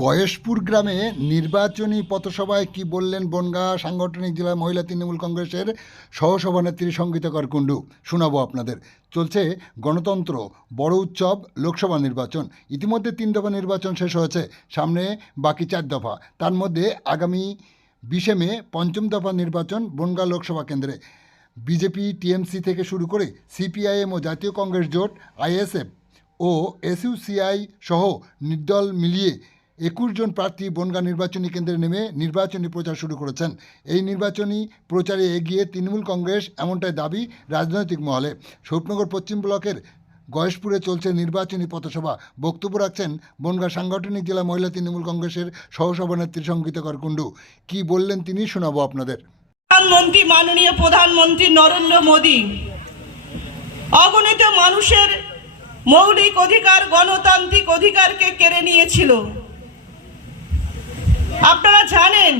গয়েশপুর গ্রামে নির্বাচনী পথসভায় কি বললেন বনগাঁ সাংগঠনিক জেলা মহিলা তৃণমূল কংগ্রেসের সহসভানেত্রী সঙ্গীতা কুণ্ডু শোনাবো আপনাদের। চলছে গণতন্ত্র বড় উৎসব লোকসভা নির্বাচন। ইতিমধ্যে 3 দফা নির্বাচন শেষ হয়েছে, সামনে বাকি 4 দফা। তার মধ্যে আগামী 20 মে 5ম দফা নির্বাচন বনগাঁ লোকসভা কেন্দ্রে। বিজেপি টিএমসি থেকে শুরু করে সিপিআইএম ও জাতীয় কংগ্রেস জোট, আইএসএফ ও এসইউসিআই সহ নির্দল মিলিয়ে 21 জন প্রার্থী বনগাঁ নির্বাচনী কেন্দ্রে নেমে নির্বাচনী প্রচার শুরু করেছেন। এই নির্বাচনী প্রচারে এগিয়ে তৃণমূল কংগ্রেস, এমনটাই দাবি রাজনৈতিক মহলে। স্বরূপনগর পশ্চিম ব্লকের গয়েশপুরে চলছে নির্বাচনী পথসভা। বক্তব্য রাখছেন বনগাঁ সাংগঠনিক জেলা মহিলা তৃণমূল কংগ্রেসের সহসভানেত্রী সঙ্গীতা কুণ্ডু। কি বললেন তিনি শোনাবো আপনাদের। প্রধানমন্ত্রী মাননীয় প্রধানমন্ত্রী নরেন্দ্র মোদী অগণিত মানুষের মৌলিক অধিকার, গণতান্ত্রিক অধিকারকে কেড়ে নিয়েছিল। আপনারা জানেন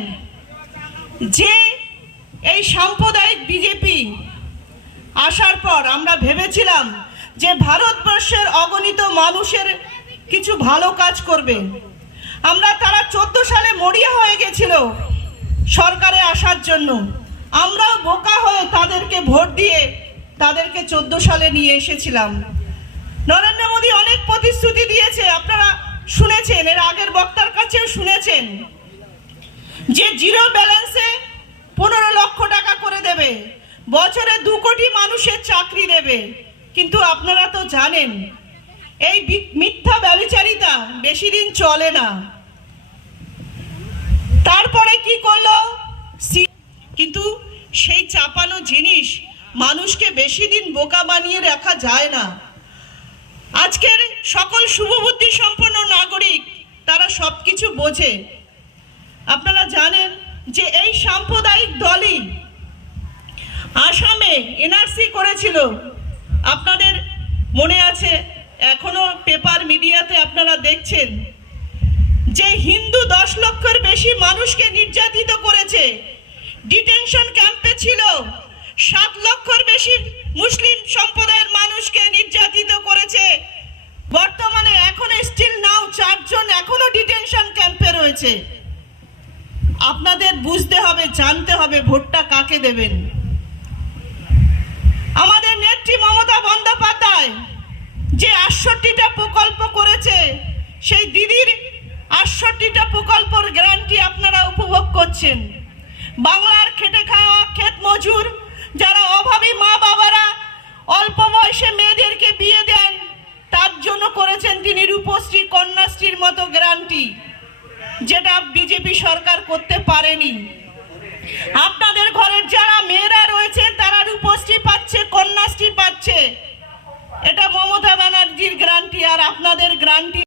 যে এই সাম্প্রদায়িক বিজেপি আসার পর আমরা ভেবেছিলাম যে ভারতবর্ষের অগণিত মানুষের কিছু ভালো কাজ করবে। তারা 14 সালে মরিয়া হয়ে গেছিল সরকারে আসার জন্য। আমরাও বোকা হয়ে তাদেরকে ভোট দিয়ে তাদেরকে 14 সালে নিয়ে এসেছিলাম। নরেন্দ্র মোদী অনেক প্রতিশ্রুতি দিয়েছে, আপনারা শুনেছেন, এর আগের বক্তার কাছেও শুনেছেন যে জিরো ব্যালেন্সে 15 লক্ষ টাকা করে দেবে, বছরে 2 কোটি মানুষের চাকরি দেবে। কিন্তু আপনারা তো জানেন এই মিথ্যা ব্যভিচারিতা বেশি দিন চলে না। তারপরে কি করলো? কিন্তু সেই চাপানো জিনিস মানুষকে বেশি দিন বোকা বানিয়ে রাখা যায় না। আজকের সকল শুভবুদ্ধি সম্পন্ন নাগরিক তারা সবকিছু বোঝে। আপনারা জানেন যে এই সাম্প্রদায়িক দলই আসামে এনআরসি করেছিল। আপনাদের মনে আছে, এখনো পেপার মিডিয়াতে আপনারা দেখছেন যে হিন্দু 10 লক্ষের বেশি মানুষকে নির্যাতিত করেছে। ডিটেনশন ক্যাম্পে ছিল 7 লক্ষের বেশি মুসলিম সম্প্রদায়ের মানুষকে নির্যাতিত করেছে। বর্তমানে এখনো স্টিল নাও 4 জন এখনো ডিটেনশন ক্যাম্পে রয়েছে। আপনাদের বুঝতে হবে, জানতে হবে ভোটটা কাকে দেবেন। আমাদের নেত্রী মমতা বন্দ্যোপাধ্যায় যে 68টা প্রকল্প করেছে, সেই দিদির 68টা প্রকল্পের গ্যারান্টি আপনারা উপভোগ করছেন। বাংলার খেটে খাওয়া ক্ষেত মজুর, যারা অভাবী মা বাবারা অল্প বয়সে মেয়েদেরকে বিয়ে দেন, তার জন্য করেছেন তিনি রূপশ্রী, কন্যাশ্রীর মতো গ্যারান্টি, যেটা বিজেপি সরকার করতে পারেনি। আপনাদের ঘরের যারা মেয়েরা রয়েছে